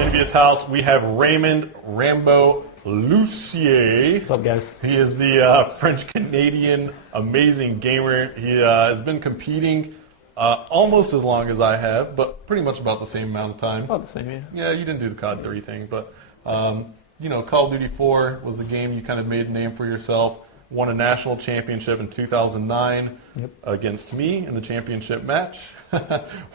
EnVyUs house. We have Raymond Rambo Lucier. What's up, guys? He is the French-Canadian amazing gamer. He has been competing almost as long as I have, but pretty much about the same amount of time. About the same, yeah. Yeah, you didn't do the COD 3 thing, but you know, Call of Duty 4 was the game you kind of made a name for yourself. Won a national championship in 2009 against me in the championship match,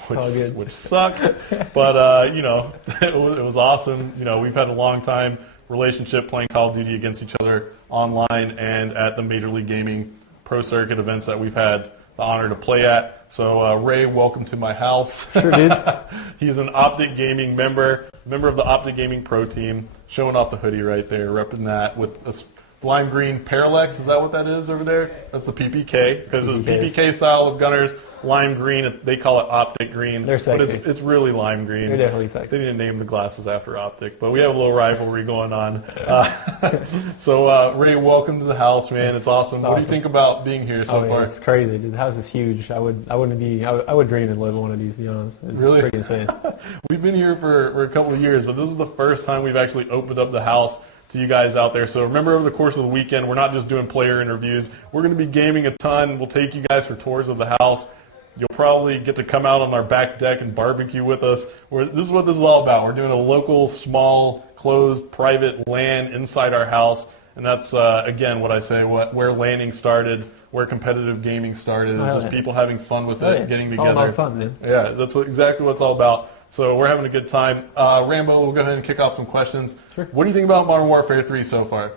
which sucked. But you know, it was awesome. You know, we've had a long time relationship playing Call of Duty against each other online and at the Major League Gaming Pro Circuit events that we've had the honor to play at. So Ray, welcome to my house. Sure did. He's an OpTic Gaming member of the OpTic Gaming Pro team, showing off the hoodie right there, repping that with a lime green Parallax. Is that what that is over there? That's the PPK, because it's the PPK style of Gunners. Lime green, they call it OpTic green. They're sexy. But it's really lime green. They're definitely sexy. They didn't name the glasses after OpTic, but we have a little rivalry going on. So Ray, welcome to the house, man. It's awesome. What do you think about being here so far? It's crazy, dude. The house is huge. I would dream to live in one of these, to be honest. It's really pretty insane. We've been here for a couple of years, but this is the first time we've actually opened up the house to you guys out there. So remember, over the course of the weekend, we're not just doing player interviews. We're going to be gaming a ton. We'll take you guys for tours of the house. You'll probably get to come out on our back deck and barbecue with us. This is what this is all about. We're doing a local, small, closed, private LAN inside our house. And that's, again, what I say, where LANing started, where competitive gaming started. It's just people having fun with it, getting together. It's all about fun, man. Yeah, that's exactly what it's all about. So we're having a good time. Rambo, we'll go ahead and kick off some questions. Sure. What do you think about Modern Warfare 3 so far?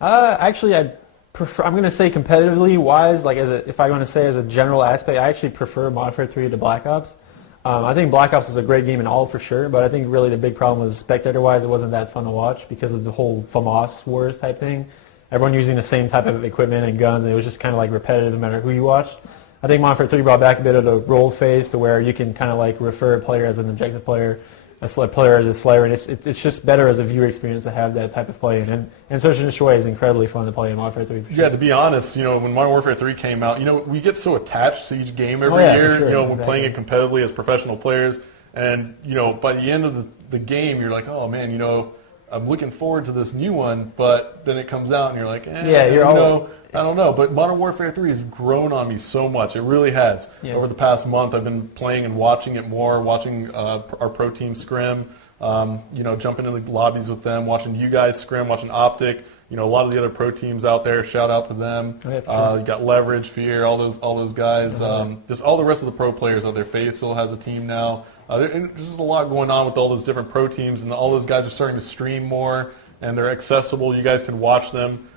Actually, I'm going to say competitively wise, like if I'm going to say as a general aspect, I actually prefer Modern Warfare 3 to Black Ops. I think Black Ops is a great game in all for sure, but I think really the big problem was spectator-wise, it wasn't that fun to watch because of the whole FAMAS wars type thing. Everyone using the same type of equipment and guns, and it was just kind of like repetitive no matter who you watched. I think Modern Warfare 3 brought back a bit of the role phase to where you can kind of like refer a player as an objective player, a player as a slayer, and it's just better as a viewer experience to have that type of play. And Search and Destroy is incredibly fun to play in Modern Warfare 3. For sure. Yeah, to be honest, you know, when Modern Warfare 3 came out, you know, we get so attached to each game every year, sure, you know, when playing it competitively as professional players. And, you know, by the end of the game, you're like, oh, man, you know, I'm looking forward to this new one, but then it comes out and you're like, I don't know. But Modern Warfare 3 has grown on me so much. It really has. Yeah. Over the past month, I've been playing and watching it more, watching our pro team scrim, you know, jumping into the lobbies with them, watching you guys scrim, watching OpTic. You know, a lot of the other pro teams out there, shout out to them. You got Leverage, Fear, all those guys. Just all the rest of the pro players out there. FaZe still has a team now. There's just a lot going on with all those different pro teams, and all those guys are starting to stream more, and they're accessible. You guys can watch them,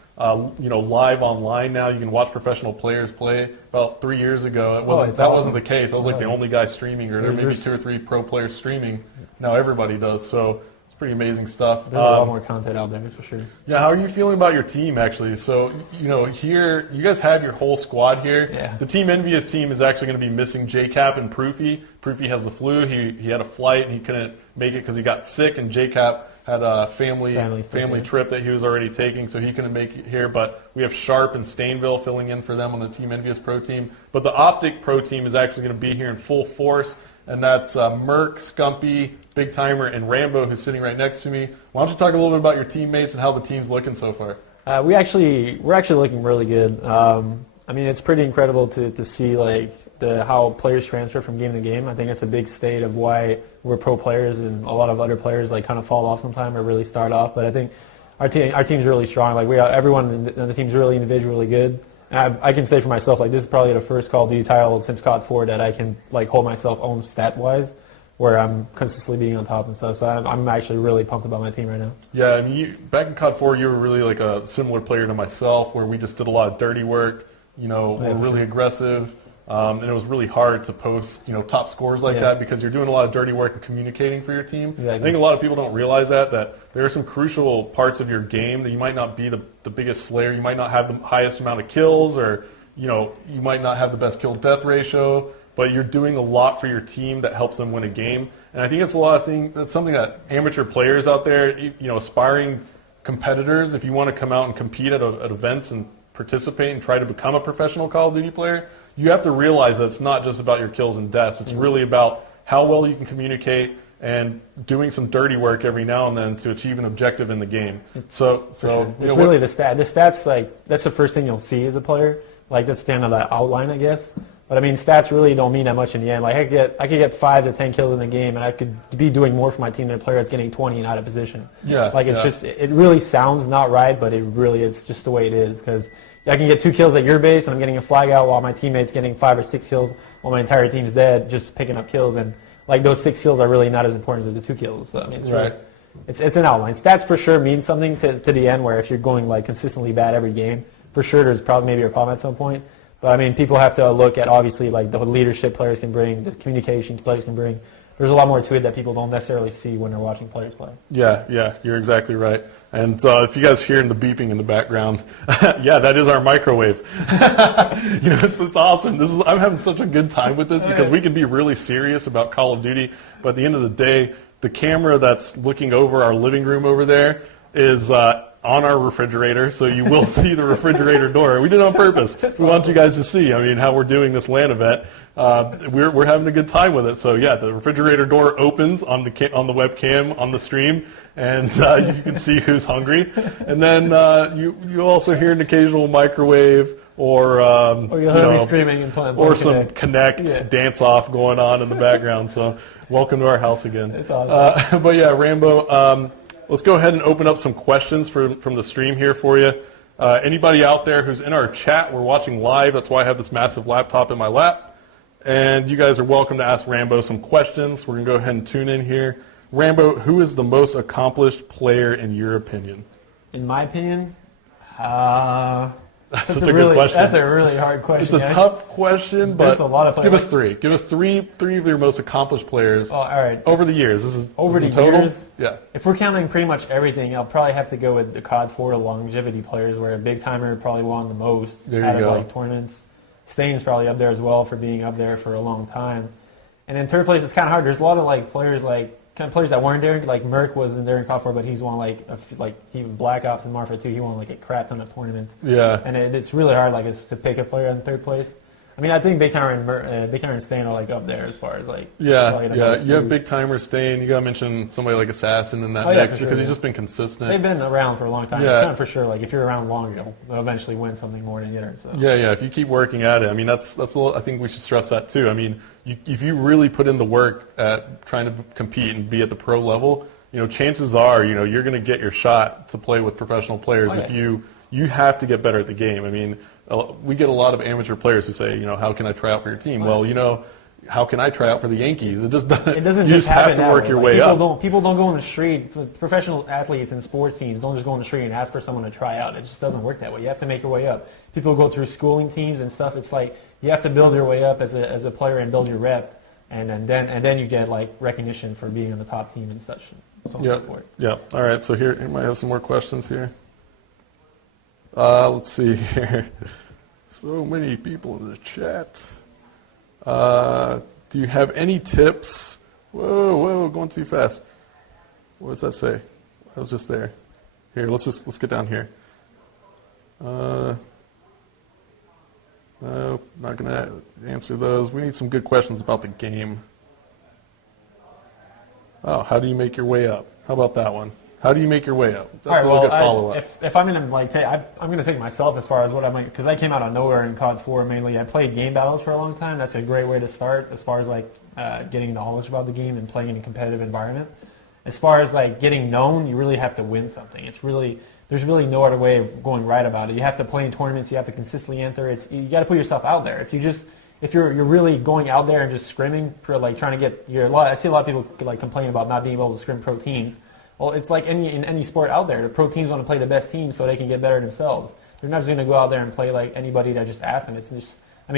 you know, live online now. You can watch professional players play. About 3 years ago, wasn't the case. I was like the only guy streaming, or there may be 2 or 3 pro players streaming. Now everybody does, so it's pretty amazing stuff. There's a lot more content out there, for sure. Yeah, how are you feeling about your team, actually? So, you know, here, you guys have your whole squad here. Yeah. The TeamEnVyUs team is actually going to be missing JCap and Proofy. Proofy has the flu. He had a flight, and he couldn't make it because he got sick, and JCap had a family trip that he was already taking, so he couldn't make it here. But we have Sharp and Stainville filling in for them on the TeamEnVyUs Pro team. But the OpTic Pro team is actually going to be here in full force, and that's Merc, Scumpy, Big Timer, and Rambo, who's sitting right next to me. Why don't you talk a little bit about your teammates and how the team's looking so far? We're actually looking really good. I mean, it's pretty incredible to see like how players transfer from game to game. I think that's a big state of why we're pro players and a lot of other players like kind of fall off sometime or really start off. But I think our team's really strong. Like everyone in the team's really individually good. And I can say for myself, like this is probably the first Call of Duty title since COD 4 that I can like hold myself own stat wise, where I'm consistently being on top and stuff. So I'm actually really pumped about my team right now. Yeah, I mean, back in COD 4, you were really like a similar player to myself, where we just did a lot of dirty work. You know, we're really aggressive. And it was really hard to post, you know, top scores like that because you're doing a lot of dirty work and communicating for your team. Exactly. I think a lot of people don't realize that there are some crucial parts of your game that you might not be the biggest slayer. You might not have the highest amount of kills, or, you know, you might not have the best kill-death ratio, but you're doing a lot for your team that helps them win a game. And I think it's that's something that amateur players out there, you know, aspiring competitors, if you want to come out and compete at events and participate and try to become a professional Call of Duty player, you have to realize that it's not just about your kills and deaths. It's really about how well you can communicate, and doing some dirty work every now and then to achieve an objective in the game. So sure. It's really the stat. The stats, like, that's the first thing you'll see as a player. Like, that's the end of that outline, I guess. But I mean, stats really don't mean that much in the end. Like, I could get 5 to 10 kills in the game, and I could be doing more for my team than a player that's getting 20 and out of position. Yeah. Like, it's just, it really sounds not right, but it's just the way it is. Because I can get 2 kills at your base, and I'm getting a flag out while my teammate's getting 5 or 6 kills, while my entire team's dead, just picking up kills. And like, those 6 kills are really not as important as the 2 kills. So I mean, it's right. Really, it's an outline. Stats for sure mean something to the end. Where if you're going like consistently bad every game, for sure there's probably maybe a problem at some point. But I mean, people have to look at obviously like the leadership players can bring, the communication players can bring. There's a lot more to it that people don't necessarily see when they're watching players play. Yeah, you're exactly right. And if you guys hear the beeping in the background, yeah, that is our microwave. It's awesome. I'm having such a good time with this because we can be really serious about Call of Duty, but at the end of the day, the camera that's looking over our living room over there is on our refrigerator, so you will see the refrigerator door. We did it on purpose. We want you guys to see, how we're doing this LAN event. We're having a good time with it. So yeah, the refrigerator door opens on the webcam on the stream, and you can see who's hungry. And then you also hear an occasional microwave or you'll hear me screaming and playing, or some Connect dance off going on in the background. So welcome to our house again. It's awesome. But yeah, Rambo. Let's go ahead and open up some questions from the stream here for you. Anybody out there who's in our chat, we're watching live. That's why I have this massive laptop in my lap. And you guys are welcome to ask Rambo some questions. We're going to go ahead and tune in here. Rambo, who is the most accomplished player in your opinion? In my opinion? That's such a good question. That's a really hard question. It's a tough question, but there's a lot of players. Give us three. Give us three of your most accomplished players all right. over the years. This is total? Years? Yeah. If we're counting pretty much everything, I'll probably have to go with the COD 4 longevity players, where a big timer probably won the most out of like tournaments. Stain's probably up there as well for being up there for a long time. And in third place, it's kind of hard. There's a lot of like players players that weren't there. Like Merc wasn't there in COD 4, but he's won even Black Ops and Warfare 2. He won like a crap ton of tournaments. Yeah. And it's really hard to pick a player in third place. I mean, I think Big Timer and Stain are like up there as far as like. Yeah. You have Big Timer, Stain. You gotta mention somebody like Assassin in that mix because he's just been consistent. They've been around for a long time. Yeah. It's kind of for sure. Like if you're around long, you'll eventually win something more than the other. So. Yeah. If you keep working at it, I mean, that's a little. I think we should stress that too. I mean, if you really put in the work at trying to compete and be at the pro level, chances are, you're going to get your shot to play with professional players. If you have to get better at the game. I mean, we get a lot of amateur players who say, how can I try out for your team? Well, how can I try out for the Yankees? It doesn't you just have to work your way up. People don't go on the street. Professional athletes and sports teams don't just go on the street and ask for someone to try out. It just doesn't work that way. You have to make your way up. People go through schooling teams and stuff. It's like you have to build your way up as a player and build your rep, and then you get like recognition for being on the top team and such. So on and so forth. Yeah. All right. So here might have some more questions here. Let's see here. So many people in the chat. Do you have any tips? Whoa, going too fast. What does that say? I was just there. Here, let's get down here. No, not going to answer those. We need some good questions about the game. Oh, how do you make your way up? How about that one? How do you make your way up? That's a good follow-up. If I'm going to I'm going to take myself as far as what I might, because I came out of nowhere in COD 4 mainly. I played game battles for a long time. That's a great way to start as far as getting knowledge about the game and playing in a competitive environment. As far as getting known, you really have to win something. There's really no other way of going right about it. You have to play in tournaments. You have to consistently enter. You got to put yourself out there. If you're really going out there and just scrimming for trying to get I see a lot of people complain about not being able to scrim pro teams. Well, it's like in any sport out there. The pro teams want to play the best teams so they can get better themselves. They're not just going to go out there and play like anybody that just asks them. It's just,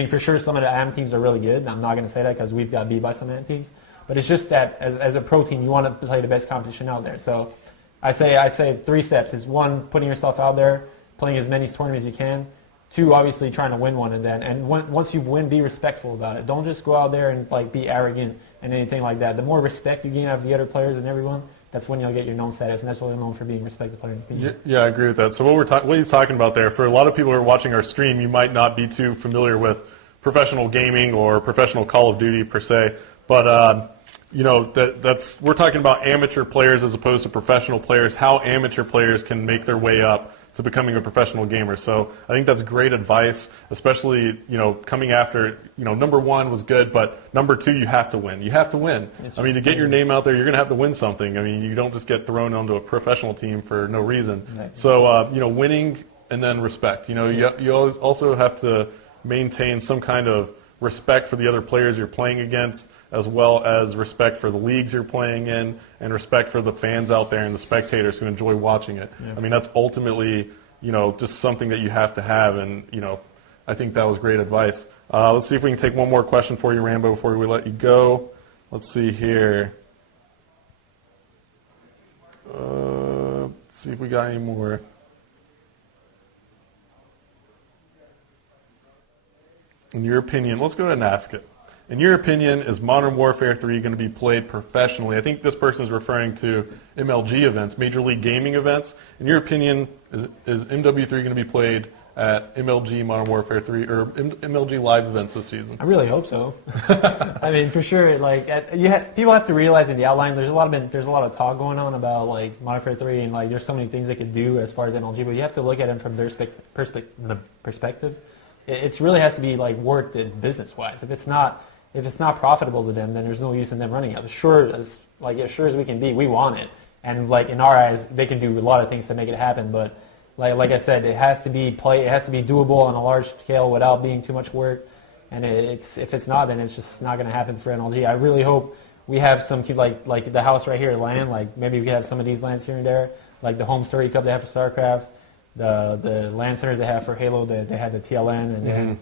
for sure some of the AM teams are really good. I'm not going to say that because we've got beat by some AM teams. But it's just that as a pro team, you want to play the best competition out there. So I say 3 steps. Is 1, putting yourself out there, playing as many tournaments as you can. 2, obviously trying to win one, and once you win, be respectful about it. Don't just go out there and be arrogant and anything like that. The more respect you gain out of the other players and everyone, that's when you'll get your known status, and that's what you're known for, being a respected player in the community. Yeah, I agree with that. So what he's talking about there, for a lot of people who are watching our stream, you might not be too familiar with professional gaming or professional Call of Duty per se, but you know, that's we're talking about amateur players as opposed to professional players, how amateur players can make their way up to becoming a professional gamer. So I think that's great advice, especially, you know, coming after, you know, number one was good, but number two, you have to win. You have to win. I mean, to get your name out there, you're going to have to win something. I mean, you don't just get thrown onto a professional team for no reason. Right. So, you know, winning and then respect. You know, you always also have to maintain some kind of respect for the other players you're playing against, as well as respect for the leagues you're playing in, and respect for the fans out there and the spectators who enjoy watching it. Yeah. I mean, that's ultimately, you know, just something that you have to have, and, you know, I think that was great advice. Let's see if we can take one more question for you, Rambo, before we let you go. Let's see here. Let's see if we got any more. In your opinion, let's go ahead and ask it. In your opinion, is Modern Warfare 3 going to be played professionally? I think this person is referring to MLG events, Major League Gaming events. In your opinion, is MW3 going to be played at MLG Modern Warfare 3 or MLG live events this season? I really hope so. I mean, for sure. Like, people have to realize in the outline, there's a lot of talk going on about like Modern Warfare 3, and like there's so many things they could do as far as MLG, but you have to look at it from their perspective. It really has to be like worked business-wise. If it's not profitable to them, then there's no use in them running it. As sure as we can be, we want it. And like in our eyes, they can do a lot of things to make it happen. But like I said, it has to be doable on a large scale without being too much work. And if it's not, then it's just not going to happen for NLG. I really hope we have some like the house right here, LAN. Like maybe we could have some of these LANs here and there, like the home story cup they have for StarCraft, the LAN centers they have for Halo. They had the TLN, and then.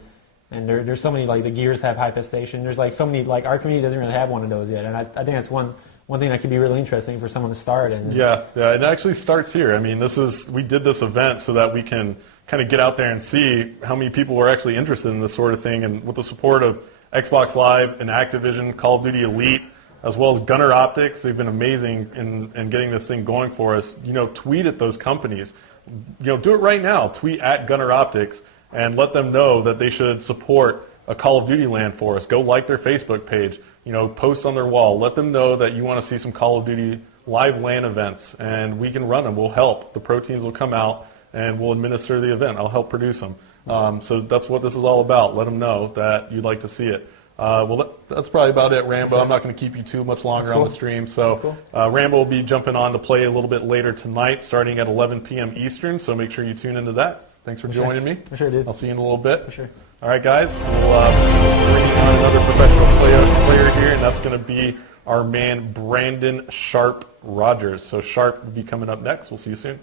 And there's so many, like the Gears have Hypestation. There's like so many, like our community doesn't really have one of those yet. And I think that's one thing that could be really interesting for someone to start. And yeah, it actually starts here. I mean, we did this event so that we can kind of get out there and see how many people are actually interested in this sort of thing. And with the support of Xbox Live and Activision, Call of Duty Elite, as well as GunnarOptiks, they've been amazing in getting this thing going for us. You know, tweet at those companies. You know, do it right now. Tweet at GunnarOptiks. And let them know that they should support a Call of Duty LAN for us. Go like their Facebook page. You know, post on their wall. Let them know that you want to see some Call of Duty live LAN events, and we can run them. We'll help. The pro teams will come out, and we'll administer the event. I'll help produce them. So that's what this is all about. Let them know that you'd like to see it. Well, that's probably about it, Rambo. I'm not going to keep you too much longer on the stream. So Rambo will be jumping on to play a little bit later tonight, starting at 11 p.m. Eastern, so make sure you tune into that. Thanks for joining me. For sure, dude. I'll see you in a little bit. For sure. All right, guys. We'll bring on another professional player here, and that's going to be our man, Brandon Sharp Rogers. So Sharp will be coming up next. We'll see you soon.